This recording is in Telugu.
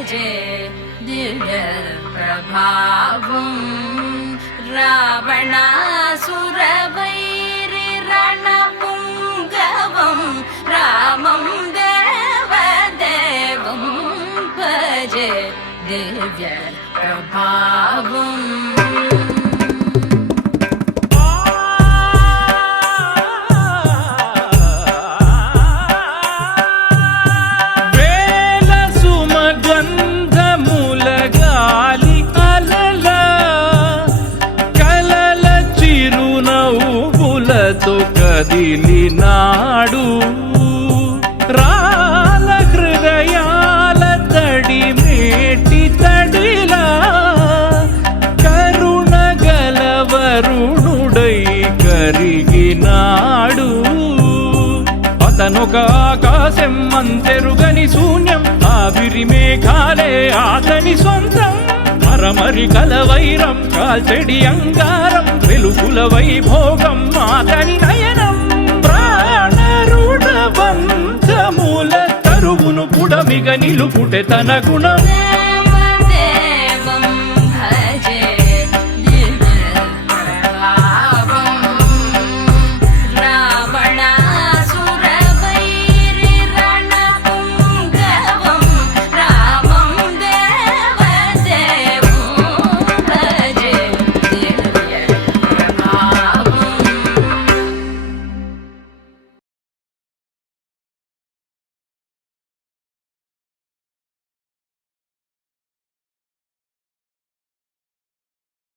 భజే దివ్య ప్రభావం రావణాసురవైరి రణపుంగవం రామం దేవదేవం భజే దివ్య ప్రభావం కదిలినాడు రాల హృదయాల తడి మేటి తడిలా కరుణ గలవరుణుడై కరిగినాడు అతనొక ఆకాశం అంతెరుగని శూన్యం ఆవిరి మేఘాలే అతని సొంతం మరమరి కలవైరం కాల్చెడి అంగారం వెలుగుల వైభోగం అతని నయనం ప్రాణరుణ బంధముల తరువును పుడమిగ నిలుపుటె తన గుణం